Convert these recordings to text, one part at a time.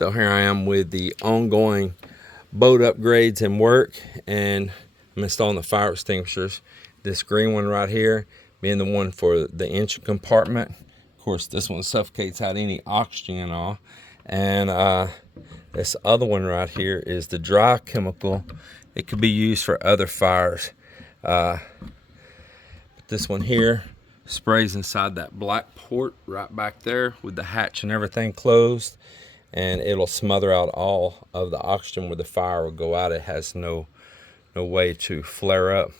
So here I am with the ongoing boat upgrades and work, and I'm installing the fire extinguishers. This green one right here being the one for the engine compartment. Of course, this one suffocates out any oxygen and all. And this other one right here is the dry chemical. It could be used for other fires. But this one here sprays inside that black port right back there with the hatch and everything closed, and it'll smother out all of the oxygen where the fire will go out. It has no way to flare up.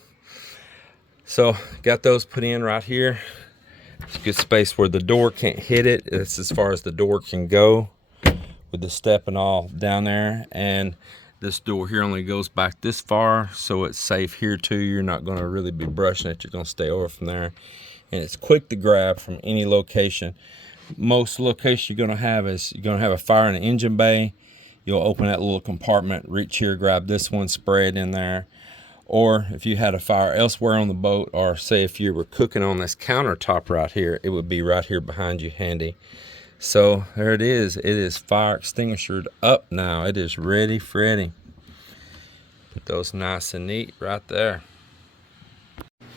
So got those put in right here. It's a good space where the door can't hit it. It's as far as the door can go with the step and all down there. And this door here only goes back this far, so it's safe here too. You're not going to really be brushing it. You're going to stay over from there. And it's quick to grab from any location. Most location you're going to have is you're going to have a fire in the engine bay. You'll open that little compartment, reach here, grab this one, spray it in there. Or if you had a fire elsewhere on the boat, or say if you were cooking on this countertop right here, it would be right here behind you handy. So there it is. It is fire extinguished up now. It is ready, Freddy. Put those nice and neat right there.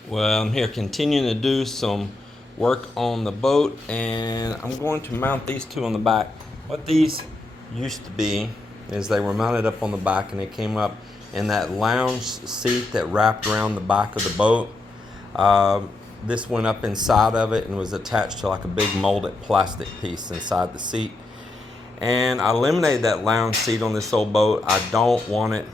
Well, I'm here continuing to do some work on the boat, and I'm going to mount these two on the back. What these used to be is they were mounted up on the back, and they came up in that lounge seat that wrapped around the back of the boat. This went up inside of it and was attached to like a big molded plastic piece inside the seat. And I eliminated that lounge seat on this old boat. I don't want it.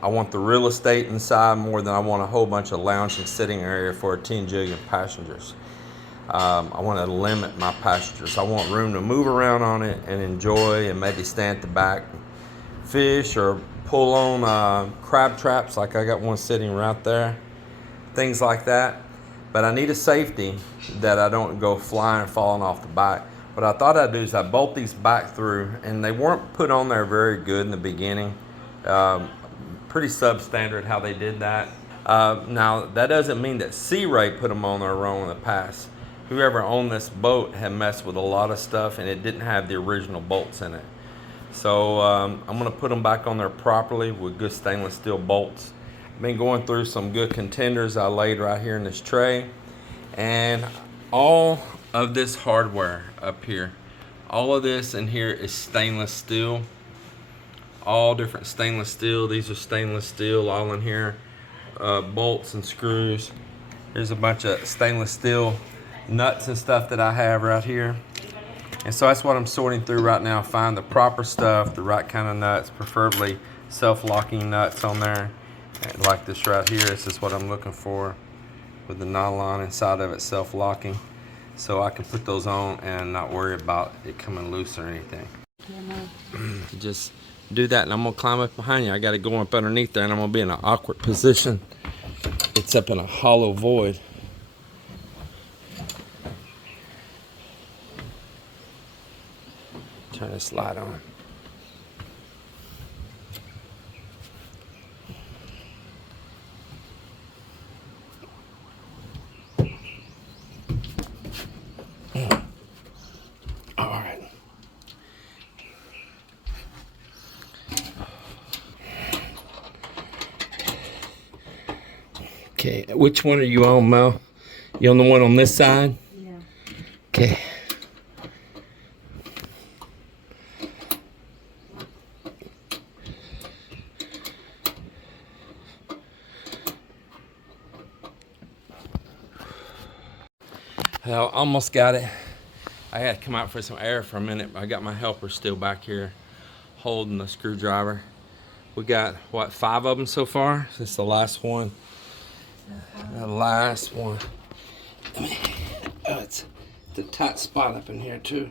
I want the real estate inside more than I want a whole bunch of lounging sitting area for 10 jillion passengers. I want to limit my passengers. I want room to move around on it and enjoy, and maybe stand at the back, fish, or pull on crab traps like I got one sitting right there. Things like that. But I need a safety that I don't go flying, falling off the back. What I thought I'd do is I bolt these back through, and they weren't put on there very good in the beginning. Pretty substandard how they did that. Now, that doesn't mean that Sea Ray put them on there wrong in the past. Whoever owned this boat had messed with a lot of stuff, and it didn't have the original bolts in it. So I'm going to put them back on there properly with good stainless steel bolts. I've been going through some good contenders I laid right here in this tray. And all of this hardware up here, all of this in here is stainless steel. All different stainless steel. These are stainless steel all in here. Bolts and screws. There's a bunch of stainless steel nuts and stuff that I have right here. And so that's what I'm sorting through right now. Find the proper stuff, the right kind of nuts, preferably self-locking nuts on there. And like this right here, this is what I'm looking for, with the nylon inside of it self-locking. So I can put those on and not worry about it coming loose or anything. Just do that, and I'm gonna climb up behind you. I gotta go up underneath there, and I'm gonna be in an awkward position. It's up in a hollow void. Turn this light on. All right. Okay, which one are you on, Mel? You on the one on this side? Yeah. Okay. Well, almost got it. I had to come out for some air for a minute, but I got my helper still back here holding the screwdriver. We got, what, 5 of them so far? This is the last one. The last one. Oh, it's the tight spot up in here too.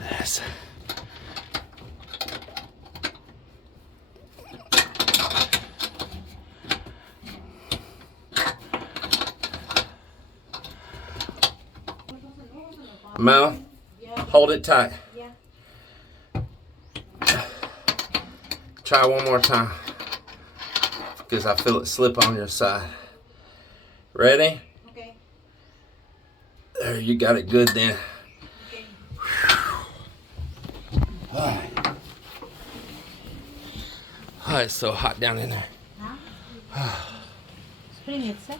Yes. Mel, Yeah. hold it tight. Yeah. Try one more time, because I feel it slip on your side. Ready? Okay. There There, you got it good then. Alright. Oh, it's so hot down in there. Spring itself.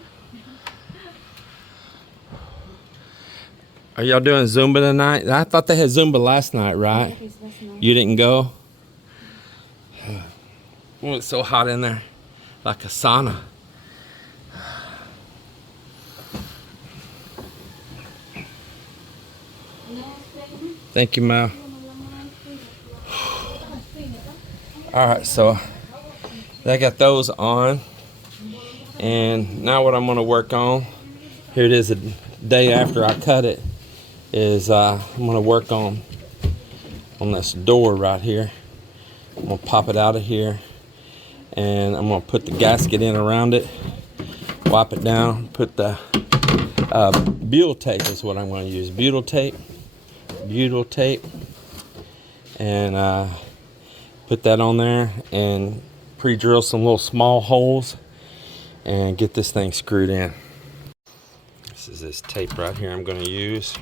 Are y'all doing Zumba tonight? I thought they had Zumba last night, right? You didn't go? Oh, it's so hot in there. Like a sauna. Thank you, Mal. Alright, so I got those on. And now what I'm going to work on, here it is a day after I cut it, is I'm going to work on this door right here. I'm going to pop it out of here. And I'm going to put the gasket in around it. Wipe it down. Put the butyl tape is what I'm going to use. Butyl tape. And put that on there and pre-drill some little small holes and get this thing screwed in. This is this tape right here I'm going to use.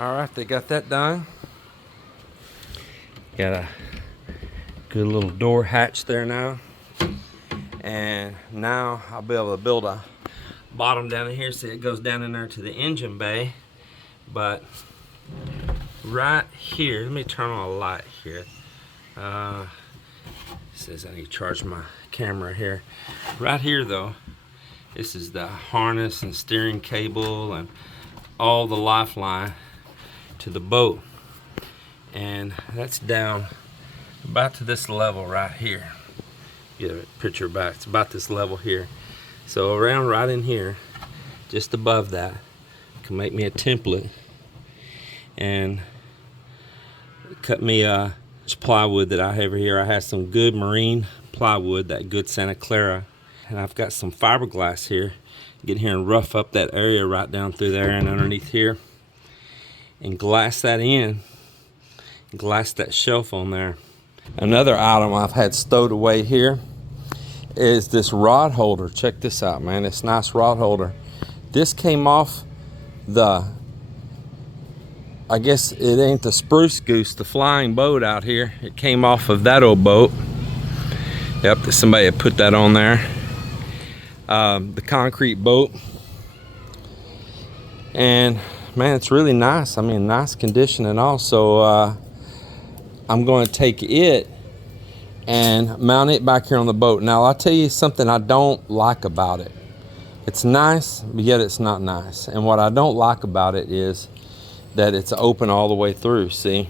Alright, they got that done. Got a good little door hatch there now. And now I'll be able to build a bottom down in here so it goes down in there to the engine bay. But right here, let me turn on a light here. Says I need to charge my camera here. Right here though, this is the harness and steering cable and all the lifeline to the boat, and that's down about to this level right here. Get a picture back. It's about this level here. So around right in here, just above that, can make me a template and cut me this plywood that I have here. I have some good marine plywood, that good Santa Clara, and I've got some fiberglass here. Get here and rough up that area right down through there and underneath here, and glass that in, glass that shelf on there. Another item I've had stowed away here is this rod holder. Check this out, man. This nice rod holder. This came off the, I guess it ain't the Spruce Goose, the flying boat out here. It came off of that old boat. Yep, somebody had put that on there. The concrete boat. And man, it's really nice. I mean, nice condition and all. So I'm going to take it and mount it back here on the boat. Now, I'll tell you something I don't like about it. It's nice, but yet it's not nice. And what I don't like about it is that it's open all the way through, see?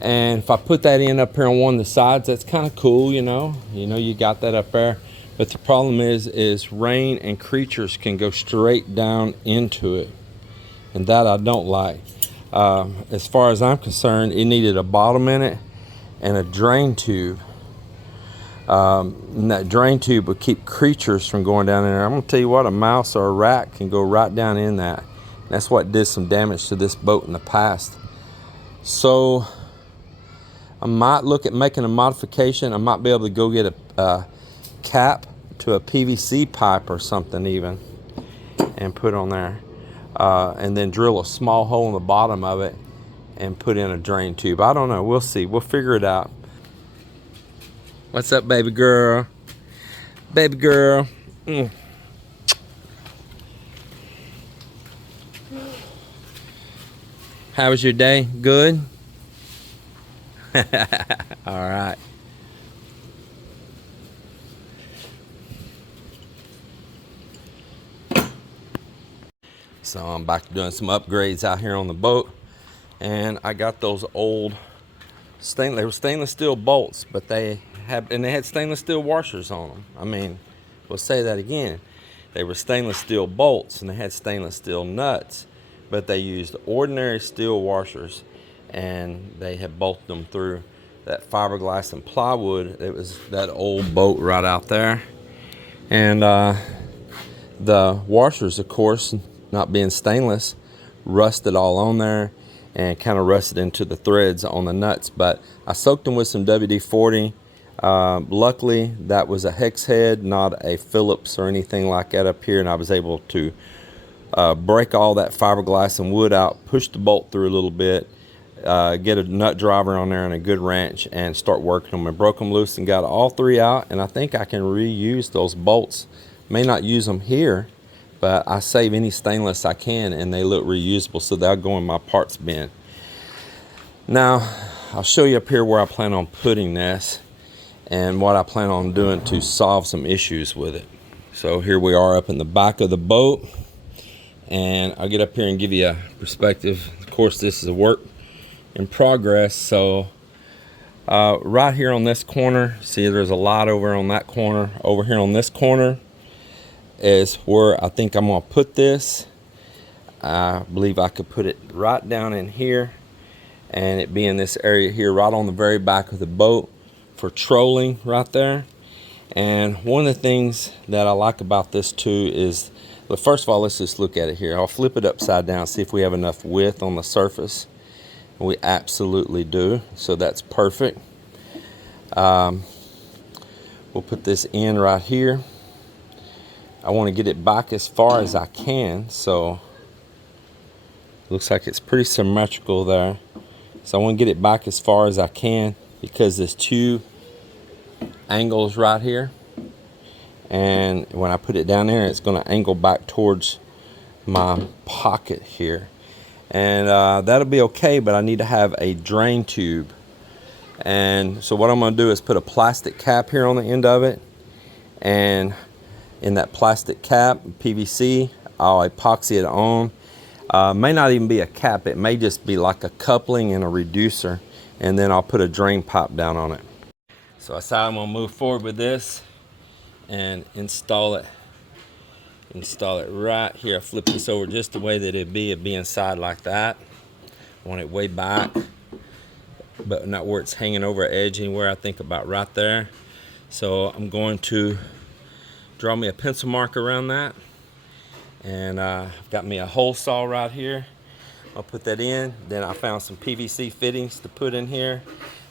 And if I put that in up here on one of the sides, that's kind of cool, you know. You got that up there. But the problem is rain and creatures can go straight down into it. And that I don't like. As far as I'm concerned, it needed a bottom in it and a drain tube. And that drain tube would keep creatures from going down in there. I'm going to tell you what, a mouse or a rat can go right down in that. That's what did some damage to this boat in the past. So I might look at making a modification. I might be able to go get a cap to a PVC pipe or something even and put on there. And then drill a small hole in the bottom of it and put in a drain tube. I don't know. We'll see. We'll figure it out. What's up, baby girl? Baby girl. How was your day? Good? All right. So I'm back to doing some upgrades out here on the boat. And I got those old they were stainless steel bolts, but they had stainless steel washers on them. I mean, we'll say that again. They were stainless steel bolts and they had stainless steel nuts, but they used ordinary steel washers, and they had bolted them through that fiberglass and plywood. It was that old boat right out there. And the washers, of course, not being stainless, rusted all on there and kind of rusted into the threads on the nuts. But I soaked them with some WD-40. Luckily, that was a hex head, not a Phillips or anything like that up here, and I was able to break all that fiberglass and wood out, push the bolt through a little bit, get a nut driver on there and a good wrench, and start working them, and broke them loose and got all three out. And I think I can reuse those bolts. May not use them here, but I save any stainless I can, and they look reusable, so they'll go in my parts bin. Now, I'll show you up here where I plan on putting this and what I plan on doing to solve some issues with it. So here we are up in the back of the boat, and I'll get up here and give you a perspective. Of course, this is a work in progress. So right here on this corner, see there's a lot over on that corner. Over here on this corner is where I think I'm gonna put this. I believe I could put it right down in here, and it be in this area here right on the very back of the boat for trolling right there. And one of the things that I like about this too is, well, first of all, let's just look at it here. I'll flip it upside down, see if we have enough width on the surface. We absolutely do, so that's perfect. We'll put this in right here. I want to get it back as far as I can, so looks like it's pretty symmetrical there. So I want to get it back as far as I can, because there's two angles right here, and when I put it down there, it's going to angle back towards my pocket here, and that'll be okay. But I need to have a drain tube, and so what I'm going to do is put a plastic cap here on the end of it, and in that plastic cap, PVC, I'll epoxy it on. May not even be a cap, it may just be like a coupling and a reducer, and then I'll put a drain pipe down on it. So I decided I'm gonna move forward with this and install it right here. I flip this over just the way that it'd be inside like that. I want it way back, but not where it's hanging over an edge anywhere. I think about right there. So I'm going to draw me a pencil mark around that, and I've got me a hole saw right here. I'll put that in. Then I found some PVC fittings to put in here,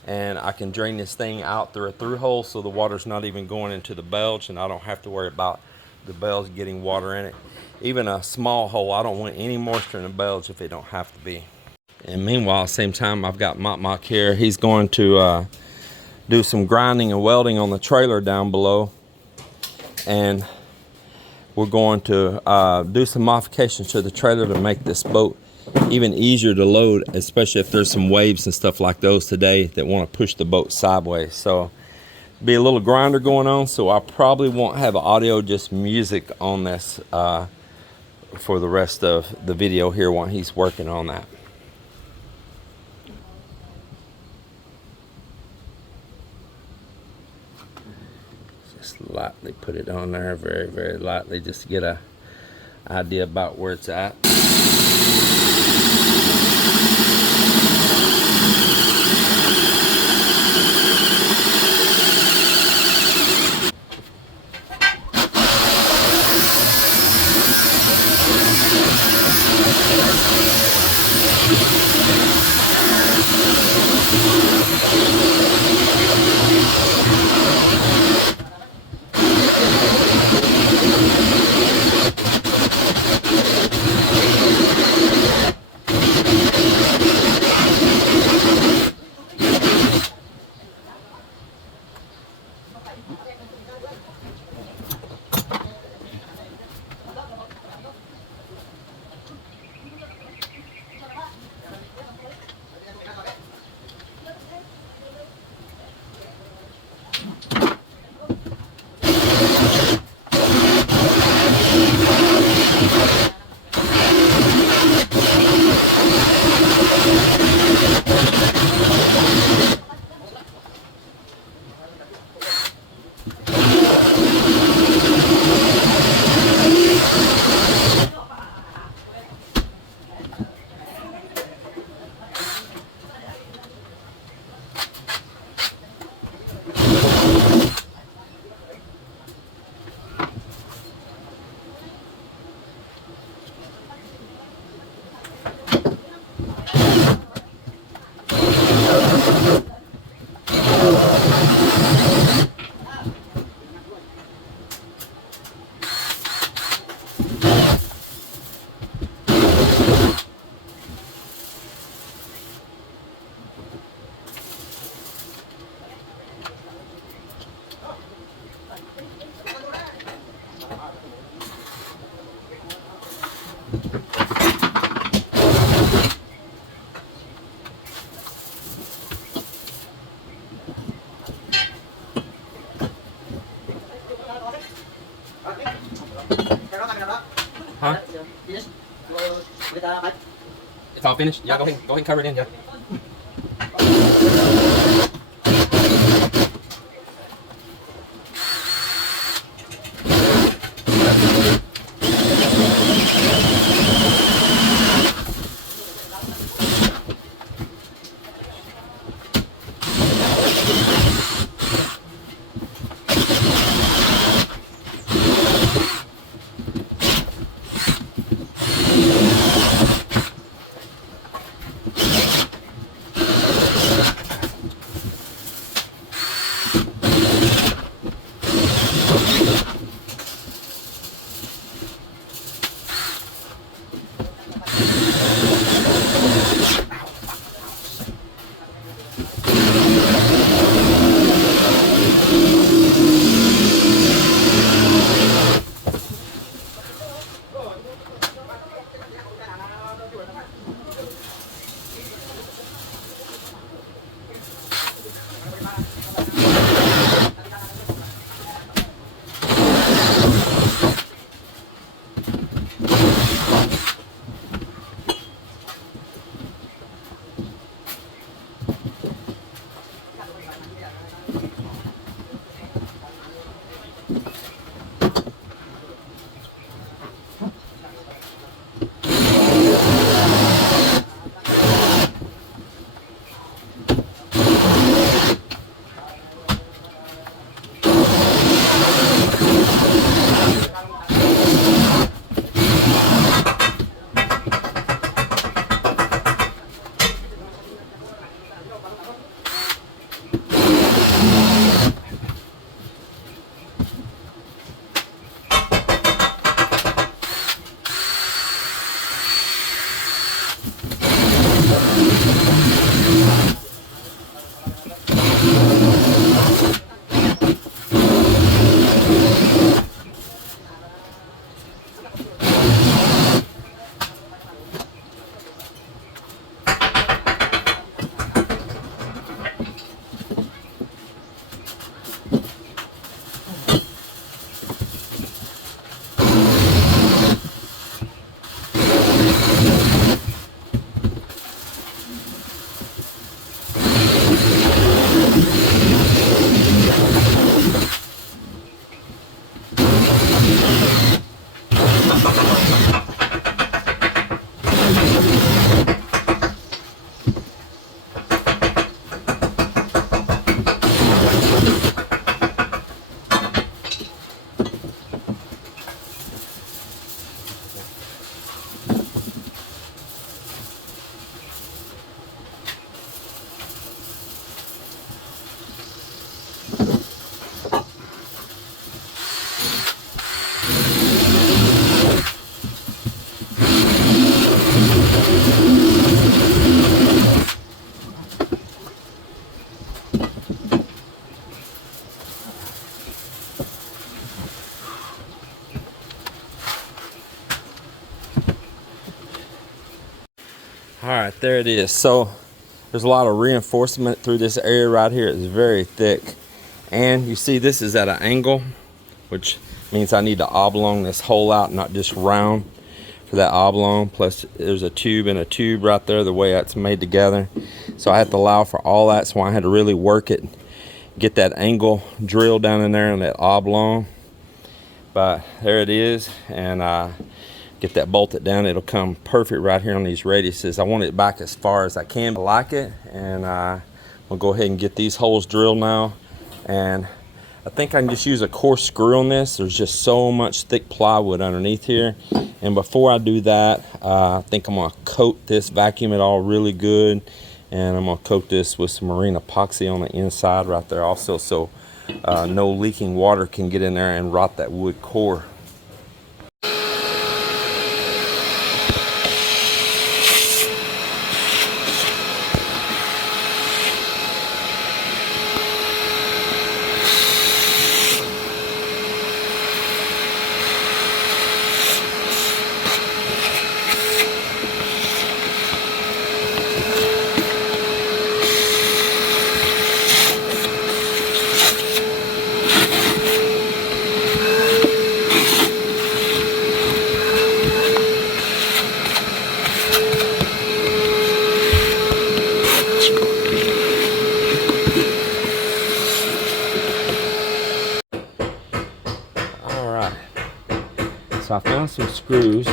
and I can drain this thing out through a through hole, so the water's not even going into the belch, and I don't have to worry about the belch getting water in it. Even a small hole, I don't want any moisture in the belch if it don't have to be. And meanwhile, at the same time, I've got Mok here. He's going to do some grinding and welding on the trailer down below, and we're going to do some modifications to the trailer to make this boat even easier to load, especially if there's some waves and stuff like those today that want to push the boat sideways. So be a little grinder going on, so I probably won't have audio, just music on this for the rest of the video here while he's working on that. Just lightly put it on there, very, very lightly, just to get a idea about where it's at. Huh? It's all finished? Yeah, go ahead and cover it in, yeah. All right, there it is. So there's a lot of reinforcement through this area right here. It's very thick. And you see this is at an angle, which means I need to oblong this hole out, not just round for that oblong. Plus there's a tube and a tube right there, the way that's made together. So I had to allow for all that, so I had to really work it, get that angle drill down in there and that oblong. But there it is, and get that bolted down. It'll come perfect right here on these radiuses. I want it back as far as I can. I like it, and we'll go ahead and get these holes drilled now. And I think I can just use a coarse screw on this. There's just so much thick plywood underneath here. And before I do that, I think I'm gonna coat this, vacuum it all really good, and I'm gonna coat this with some marine epoxy on the inside right there also, so no leaking water can get in there and rot that wood core. So I found some screws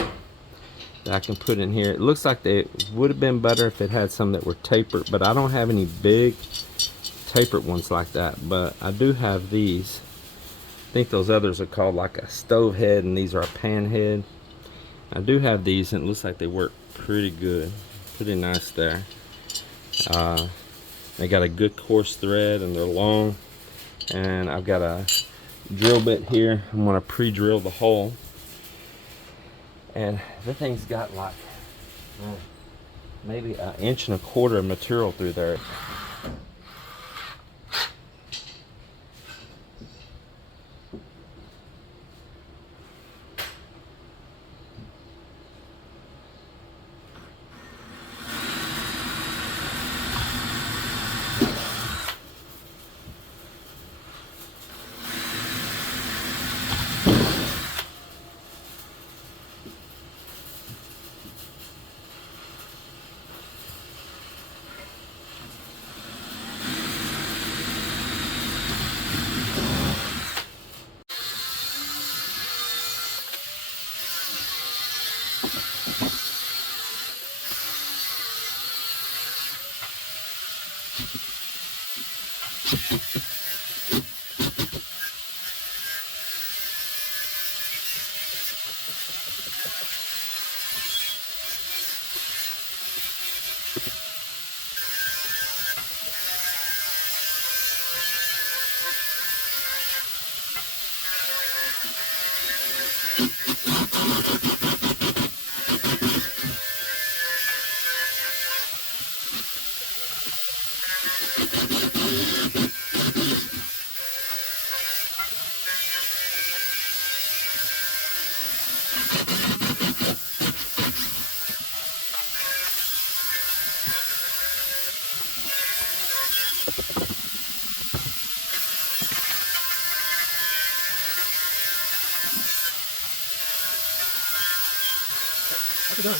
that I can put in here. It looks like they would have been better if it had some that were tapered, but I don't have any big tapered ones like that. But I do have these. I think those others are called like a stove head, and these are a pan head. I do have these, and it looks like they work pretty good, pretty nice there. They got a good coarse thread, and they're long. And I've got a drill bit here. I'm gonna pre-drill the hole, and the thing's got like maybe 1.25 inches of material through there. What you doing?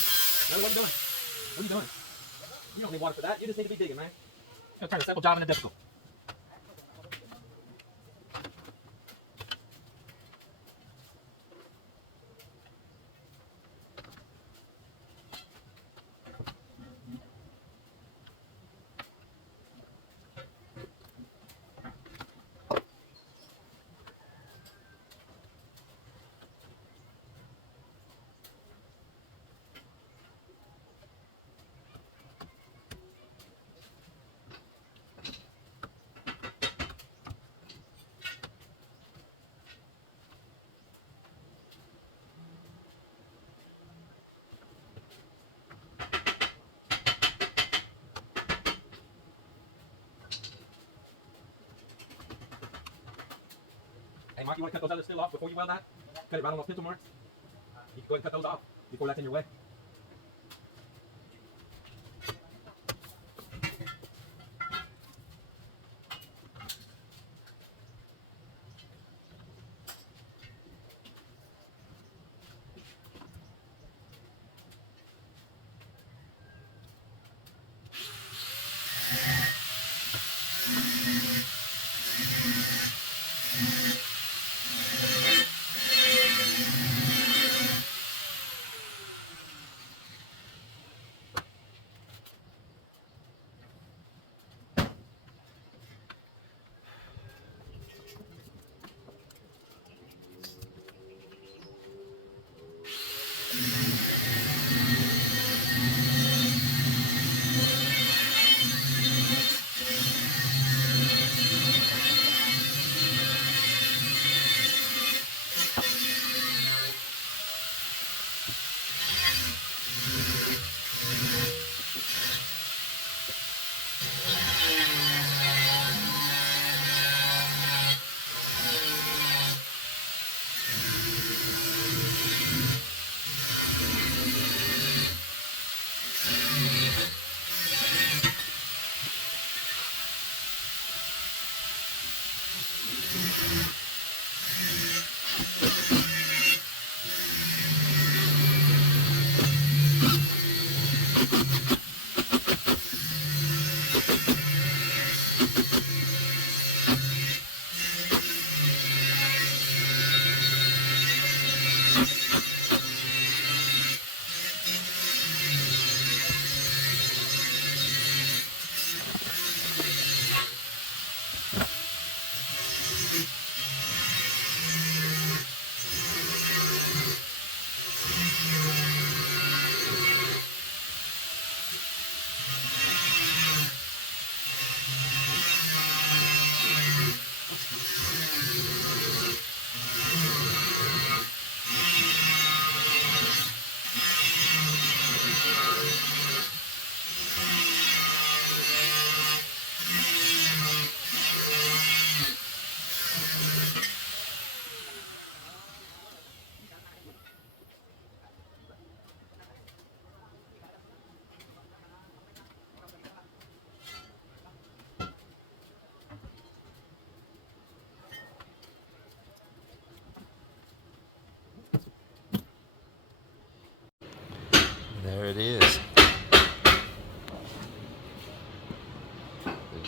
Man, what you doing? What you doing? You don't need water for that. You just need to be digging, man. You're turn a simple job into difficult. Hey, Mark, you want to cut those others still off before you weld that? Cut it right on those pencil marks. You can go ahead and cut those off before that's in your way.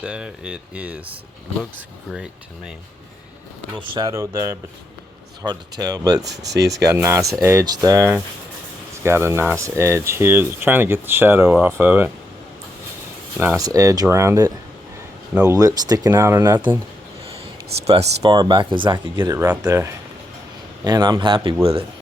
there it is. Looks great to me. A little shadow there, but it's hard to tell. But see, it's got a nice edge there. It's got a nice edge here. Trying to get the shadow off of it. Nice edge around it. No lip sticking out or nothing. It's as far back as I could get it right there. And I'm happy with it.